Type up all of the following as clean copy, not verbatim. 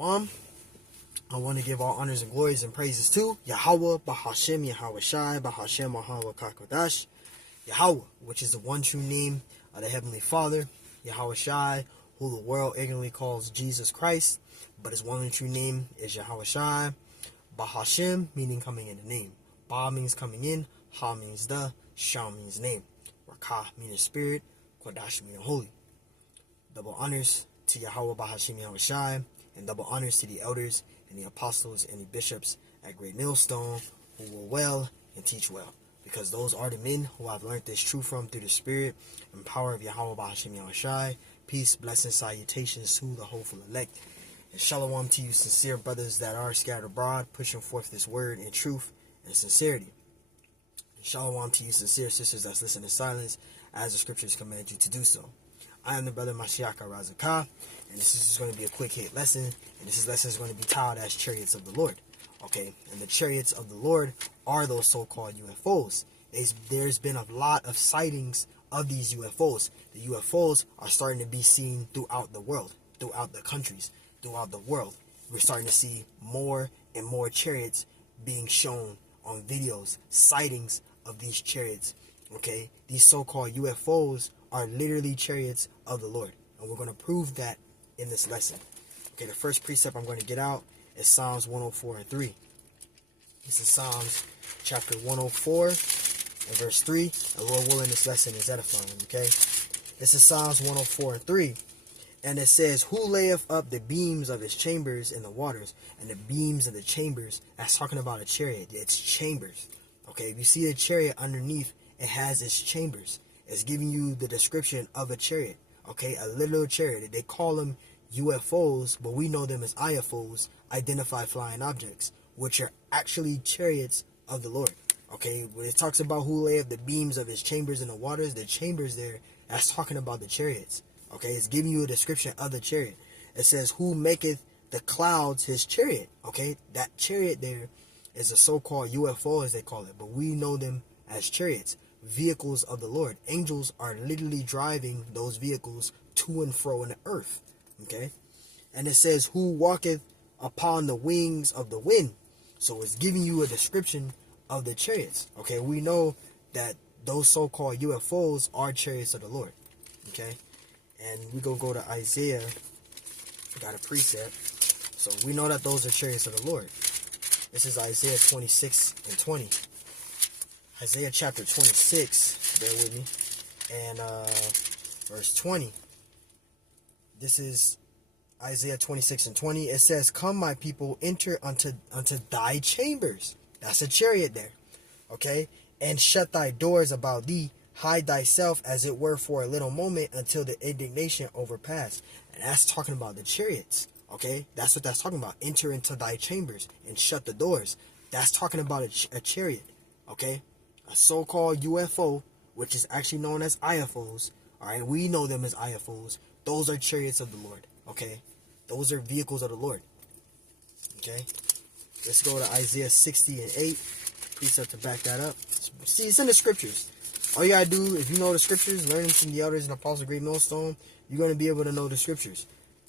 Shalom. I want to give all honors and glories and praises to Yahweh, Bahashem, Yahweh Shai, Bahashem, Yahweh Kakodash, Yahweh, which is the one true name of the Heavenly Father, Yahweh Shai, who the world ignorantly calls Jesus Christ, but his one true name is Yahweh Shai, Bahashem, meaning coming in the name. Ba means coming in, Ha means the, Shah means name, Rakah meaning spirit, Kodash meaning holy. Double honors to Yahweh, Bahashem, Yahweh Shai, and double honors to the elders and the apostles and the bishops at Great Millstone who will well and teach well, because those are the men who I've learned this truth from through the spirit and power of Yahweh Bahashem Yahweh Shai. Peace, blessings, salutations to the hopeful elect, and shalom to you sincere brothers that are scattered abroad, pushing forth this word in truth and sincerity. And shalom to you sincere sisters that's listening in silence as the scriptures command you to do so. I am the brother Mashiach Razakah, and this is going to be a quick hit lesson, and this lesson is going to be titled as Chariots of the Lord. Okay, and the Chariots of the Lord are those so-called UFOs. There's been a lot of sightings of these UFOs. The UFOs are starting to be seen throughout the world, throughout the countries, throughout the world. We're starting to see more and more chariots being shown on videos, sightings of these chariots. Okay, these so-called UFOs are literally chariots of the Lord, and we're going to prove that in this lesson. Okay, the first precept I'm going to get out is Psalms 104 and 3. This is Psalms chapter 104 and verse 3, and Lord willing, this lesson is edifying. Okay, this is Psalms 104 and 3, and it says, "Who layeth up the beams of his chambers in the waters?" And the beams of the chambers, that's talking about a chariot. It's chambers. Okay, if you see a chariot underneath, it has its chambers. It's giving you the description of a chariot. Okay, a little chariot. They call them UFOs, but we know them as IFOs, identified flying objects, which are actually chariots of the Lord. Okay, when it talks about who lay up the beams of his chambers in the waters, the chambers there, that's talking about the chariots. Okay, it's giving you a description of the chariot. It says, "Who maketh the clouds his chariot?" Okay, that chariot there is a so-called UFO, as they call it, but we know them as chariots, vehicles of the Lord. Angels are literally driving those vehicles to and fro in the earth. Okay, and it says, "Who walketh upon the wings of the wind?" So it's giving you a description of the chariots. Okay, we know that those so-called UFOs are chariots of the Lord. Okay, and we go to Isaiah. We got a precept, so we know that those are chariots of the Lord. This is Isaiah 26 and 20. Isaiah chapter 26, bear with me, and verse 20. This is Isaiah 26 and 20. It says, "Come, my people, enter unto thy chambers." That's a chariot there. Okay? "And shut thy doors about thee. Hide thyself as it were for a little moment until the indignation overpass." And that's talking about the chariots. Okay? That's what that's talking about. Enter into thy chambers and shut the doors. That's talking about a chariot. Okay? A so-called UFO, which is actually known as IFOs. Alright? We know them as IFOs. Those are chariots of the Lord. Okay? Those are vehicles of the Lord. Okay? Let's go to Isaiah 60 and 8. Precept to back that up. See, it's in the scriptures. All you gotta do, if you know the scriptures, learn them from the elders and apostles of Great Millstone, you're going to be able to know the scriptures.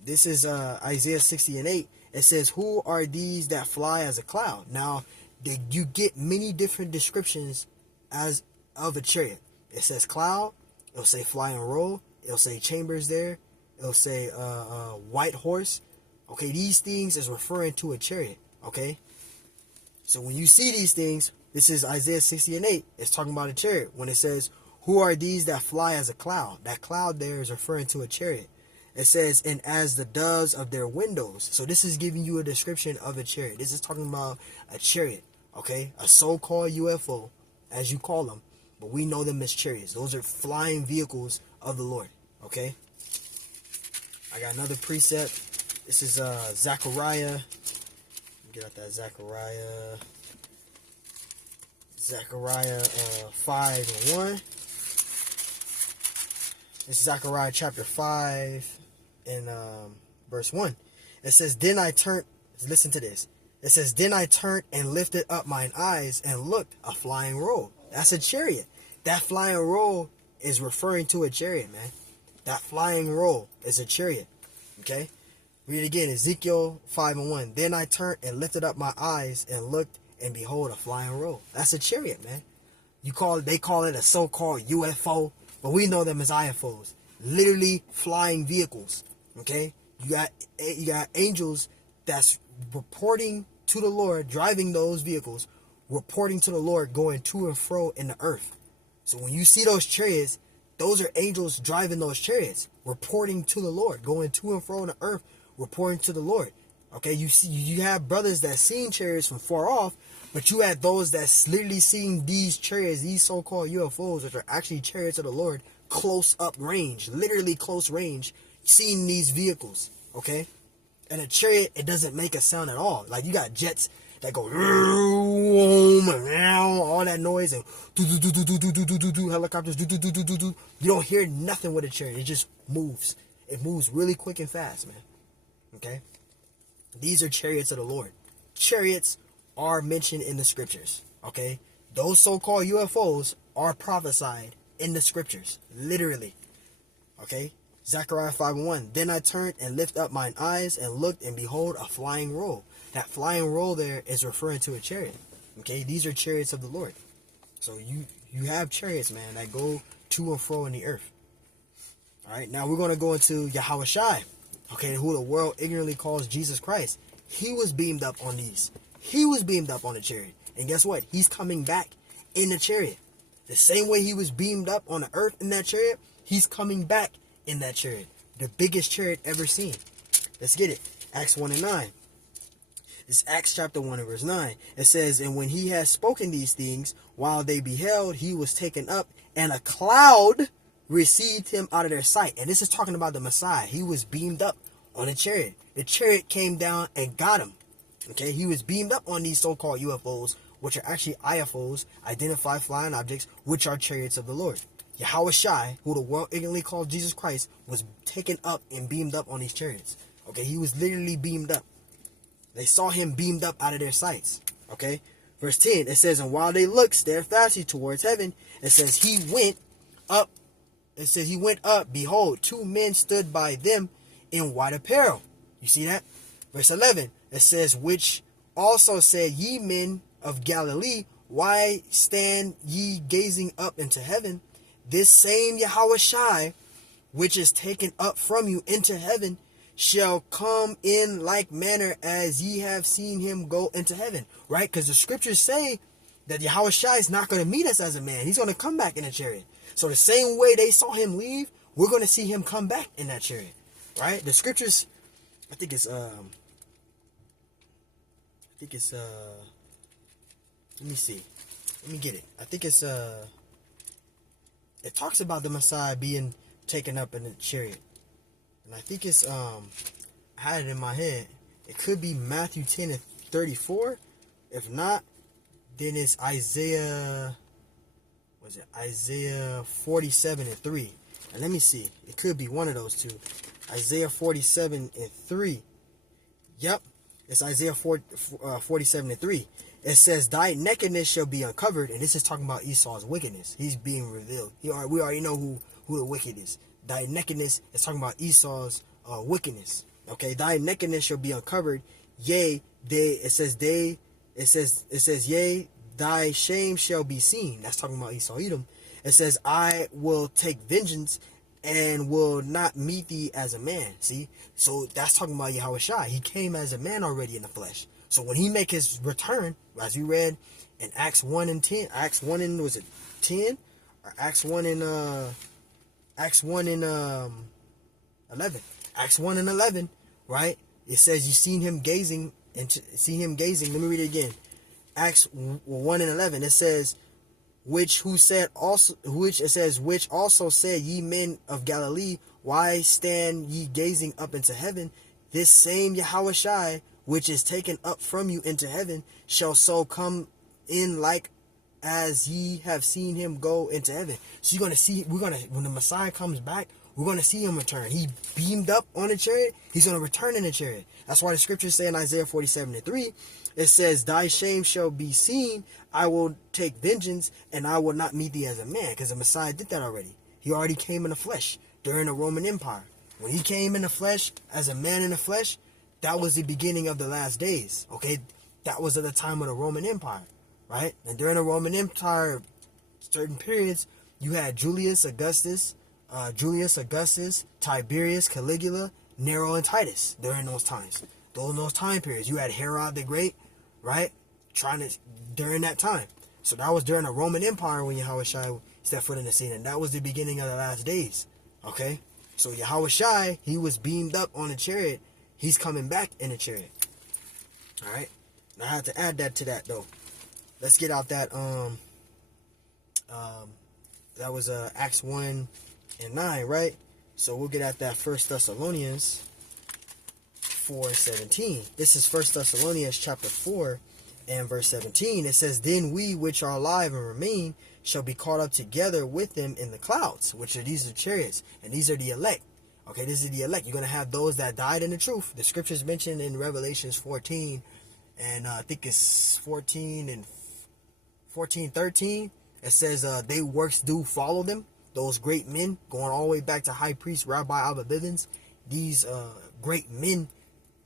This is Isaiah 60 and 8. It says, "Who are these that fly as a cloud?" Now, you get many different descriptions as of a chariot. It says cloud. It'll say fly and roll. It'll say chambers there. It'll say white horse. Okay, these things is referring to a chariot. Okay, so when you see these things, this is Isaiah 60 and 8. It's talking about a chariot. When it says, "Who are these that fly as a cloud?" That cloud there is referring to a chariot. It says, "And as the doves of their windows." So this is giving you a description of a chariot. This is talking about a chariot. Okay, a so-called UFO, as you call them, but we know them as chariots. Those are flying vehicles of the Lord. Okay, I got another precept. This is Zechariah. Get out that Zechariah 5 and 1. This is Zechariah chapter 5 and verse 1. It says, "Then I turned," listen to this. It says, "Then I turned and lifted up mine eyes and looked, a flying roll." That's a chariot. That flying roll is referring to a chariot, man. That flying roll is a chariot. Okay? Read it again, Ezekiel 5:1. Then I turned and lifted up my eyes and looked, and behold, a flying roll. That's a chariot, man. They call it a so-called UFO, but we know them as IFOs. Literally flying vehicles. Okay? You got angels that's reporting to the Lord, driving those vehicles, reporting to the Lord, going to and fro in the earth. So when you see those chariots, those are angels driving those chariots, reporting to the Lord, going to and fro in the earth, reporting to the Lord. Okay, you have brothers that seen chariots from far off, but you had those that's literally seeing these chariots, these so-called UFOs, which are actually chariots of the Lord, close up range, literally close range, seeing these vehicles. Okay, and a chariot, it doesn't make a sound at all. Like you got jets that go around, all that noise, and helicopters, you don't hear nothing with a chariot. It just moves. It moves really quick and fast, man. Okay, these are chariots of the Lord. Chariots are mentioned in the scriptures. Okay, those so-called UFOs are prophesied in the scriptures, literally. Okay, Zechariah 5:1. Then I turned and lifted up mine eyes and looked, and behold, a flying roll. That flying roll there is referring to a chariot. Okay, these are chariots of the Lord. So you have chariots, man, that go to and fro in the earth. All right, now we're going to go into Yahushua. Okay, who the world ignorantly calls Jesus Christ. He was beamed up on these. He was beamed up on the chariot. And guess what? He's coming back in the chariot. The same way he was beamed up on the earth in that chariot, he's coming back in that chariot. The biggest chariot ever seen. Let's get it. Acts 1:9. It's Acts chapter 1 and verse 9. It says, and when he had spoken these things, while they beheld, he was taken up, and a cloud received him out of their sight. And this is talking about the Messiah. He was beamed up on a chariot. The chariot came down and got him. Okay, he was beamed up on these so-called UFOs, which are actually IFOs, identified flying objects, which are chariots of the Lord. Yahushua, who the world ignorantly called Jesus Christ, was taken up and beamed up on these chariots. Okay, he was literally beamed up. They saw him beamed up out of their sights. Okay, verse 10, it says, and while they looked steadfastly towards heaven, it says he went up. It says he went up, behold, two men stood by them in white apparel. You see that? Verse 11, it says, which also said, ye men of Galilee, why stand ye gazing up into heaven? This same Yahushua, which is taken up from you into heaven, shall come in like manner as ye have seen him go into heaven. Right? Because the scriptures say that Yahushua is not going to meet us as a man. He's going to come back in a chariot. So the same way they saw him leave, we're going to see him come back in that chariot. Right? The scriptures, I think it's let me see. Let me get it. I think it's it talks about the Messiah being taken up in a chariot. And I think it's I had it in my head. It could be Matthew 10 and 34. If not, then it's Isaiah 47 and 3. And let me see. It could be one of those two. Isaiah 47 and 3. Yep. It's Isaiah 47 and 3. It says, thy nakedness shall be uncovered. And this is talking about Esau's wickedness. He's being revealed. We already know who the wicked is. Thy nakedness is talking about Esau's wickedness. Okay, thy nakedness shall be uncovered. Yea, it says, yea, thy shame shall be seen. That's talking about Esau Edom. It says, I will take vengeance and will not meet thee as a man. See? So that's talking about Yahushua. He came as a man already in the flesh. So when he make his return, as we read in Acts 1 and 10, Acts 1 and, was it 10? Or Acts 1 and 11. Acts 1 and 11, right? It says you seen him gazing. Let me read it again. Acts 1 and 11. It says, which also said, ye men of Galilee, why stand ye gazing up into heaven? This same Yahushua, which is taken up from you into heaven, shall so come in like as ye have seen him go into heaven. So when the Messiah comes back, we're going to see him return. He beamed up on a chariot. He's going to return in a chariot. That's why the scriptures say in Isaiah 47 and 3, it says, thy shame shall be seen. I will take vengeance and I will not meet thee as a man. Because the Messiah did that already. He already came in the flesh during the Roman Empire. When he came in the flesh, as a man in the flesh, that was the beginning of the last days. Okay, that was at the time of the Roman Empire, right? And during the Roman Empire, certain periods, you had Julius Augustus, Tiberius, Caligula, Nero, and Titus during those times. During those time periods, you had Herod the Great, right? During that time. So that was during the Roman Empire when Yahushua stepped foot in the scene, and that was the beginning of the last days. Okay? So Yahushua, he was beamed up on a chariot. He's coming back in a chariot. Alright? I have to add that to that though. Let's get out that that was Acts 1 and 9, right? So we'll get at that 1 Thessalonians 4:17. This is 1 Thessalonians chapter 4 and verse 17. It says, "Then we which are alive and remain shall be caught up together with them in the clouds," which are these are chariots, and these are the elect. Okay, this is the elect. You're going to have those that died in the truth. The scriptures mentioned in Revelations 14, and I think it's 14 and 14:13. It says, they works do follow them. Those great men, going all the way back to High Priest Rabbi Abba Bivens, these great men,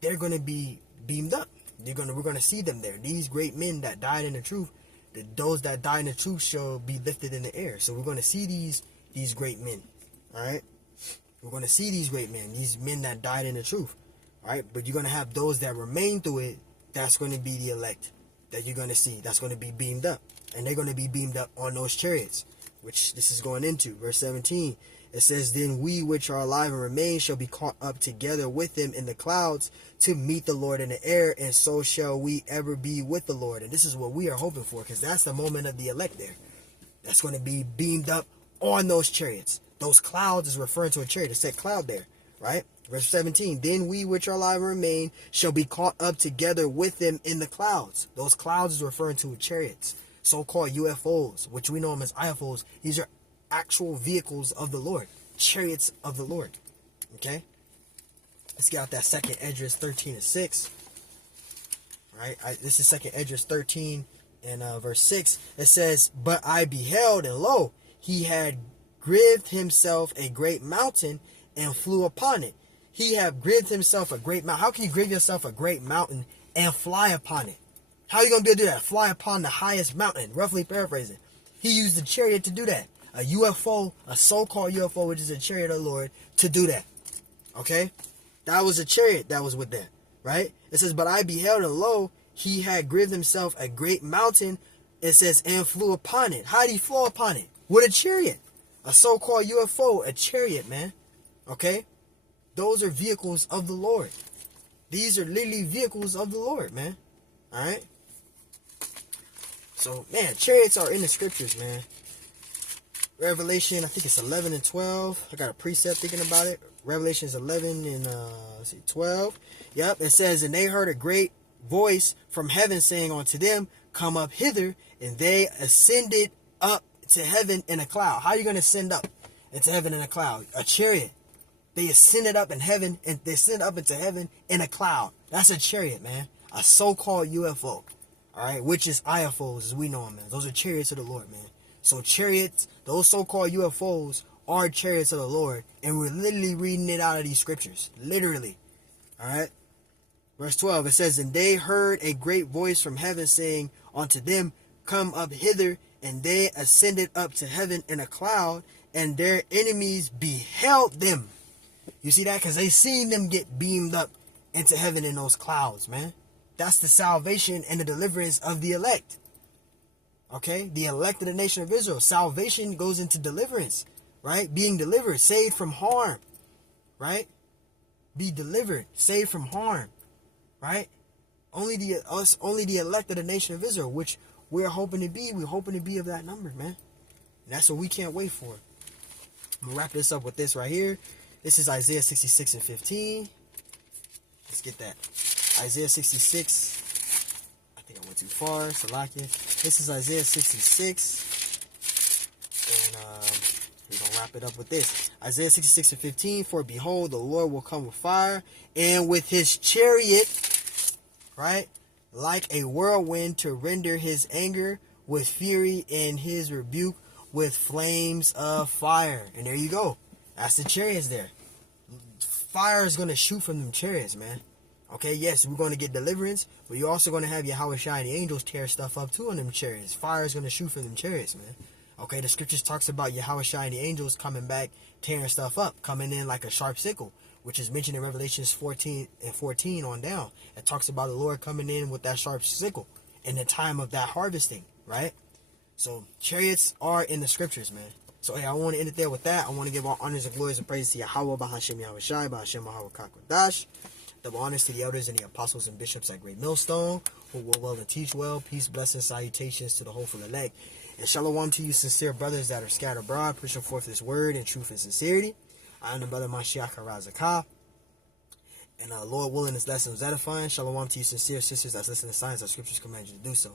they're going to be beamed up. We're going to see them there. These great men that died in the truth, those that died in the truth shall be lifted in the air. So we're going to see these great men. All right, we're going to see these great men, these men that died in the truth. All right, but you're going to have those that remain through it. That's going to be the elect that you're going to see. That's going to be beamed up, and they're going to be beamed up on those chariots, which this is going into verse 17. It says, "Then we which are alive and remain shall be caught up together with them in the clouds to meet the Lord in the air, and so shall we ever be with the Lord." And this is what we are hoping for, because that's the moment of the elect there. That's going to be beamed up on those chariots. Those clouds is referring to a chariot. It said cloud there, right? Verse 17, "Then we which are alive and remain shall be caught up together with them in the clouds." Those clouds is referring to chariots, so-called UFOs, which we know them as IFOs. These are actual vehicles of the Lord, chariots of the Lord. Okay, let's get out that 2nd Esdras 13 and 6. All right, this is 2nd Esdras 13 and verse 6. It says, "But I beheld, and lo, he had grieved himself a great mountain and flew upon it." He have grieved himself a great mountain. How can you grieve yourself a great mountain and fly upon it? How are you going to be able to do that? Fly upon the highest mountain, roughly paraphrasing. He used the chariot to do that. A UFO, a so-called UFO, which is a chariot of the Lord, to do that. Okay? That was a chariot that was with that, right? It says, "But I beheld, and lo, he had grieved himself a great mountain," it says, "and flew upon it." How did he fly upon it? With a chariot. A so-called UFO, a chariot, man. Okay? Those are vehicles of the Lord. These are literally vehicles of the Lord, man. Alright? So, man, chariots are in the scriptures, man. Revelation, I think it's 11 and 12. I got a precept thinking about it. Revelations 11 and 12. Yep, it says, "And they heard a great voice from heaven saying unto them, Come up hither, and they ascended up to heaven in a cloud." How are you going to ascend up into heaven in a cloud? A chariot. They ascended up in heaven, and they ascended up into heaven in a cloud. That's a chariot, man. A so-called UFO. All right, which is IFOs as we know them, man. Those are chariots of the Lord, man. So chariots, those so-called UFOs are chariots of the Lord, and we're literally reading it out of these scriptures. Literally. All right. Verse 12, it says, "And they heard a great voice from heaven saying unto them, Come up hither, and they ascended up to heaven in a cloud, and their enemies beheld them." You see that? Because they seen them get beamed up into heaven in those clouds, man. That's the salvation and the deliverance of the elect. Okay? The elect of the nation of Israel. Salvation goes into deliverance, right? Being delivered, saved from harm, right? Be delivered, saved from harm, right? Only the elect of the nation of Israel, which we're hoping to be. We're hoping to be of that number, man. And that's what we can't wait for. I'm going to wrap this up with this right here. This is Isaiah 66 and 15. Let's get that. Isaiah 66. I think I went too far. Salakia. This is Isaiah 66. And we're going to wrap it up with this. Isaiah 66 and 15. "For behold, the Lord will come with fire, and with his chariot," right? "like a whirlwind to render his anger with fury, and his rebuke with flames of fire." And there you go. That's the chariots there. Fire is going to shoot from them chariots, man. Okay, yes, we're going to get deliverance, but you're also going to have Yahweh Shai and the angels tear stuff up too on them chariots. Fire is going to shoot from them chariots, man. Okay, the scriptures talks about Yahweh Shai and the angels coming back, tearing stuff up, coming in like a sharp sickle, which is mentioned in Revelations 14 and 14 on down. It talks about the Lord coming in with that sharp sickle in the time of that harvesting, right? So chariots are in the scriptures, man. So hey, I want to end it there with that. I want to give all honors and glories and praise to Yahweh, Bahashem Yahweh Shai, Bahashem Yahweh Kakwadash. Double honors to the elders and the apostles and bishops at Great Millstone, who will well and teach well. Peace, blessings, salutations to the hopeful elect. And shalom to you sincere brothers that are scattered abroad, pushing forth this word in truth and sincerity. I am the brother Mashiach Harazakah. And Lord willing, this lesson was edifying. Shalom to you sincere sisters that's listening to signs that scriptures command you to do so.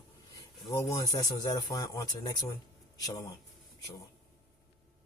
And Lord willing, this lesson was edifying. On to the next one. Shalom. Shalom.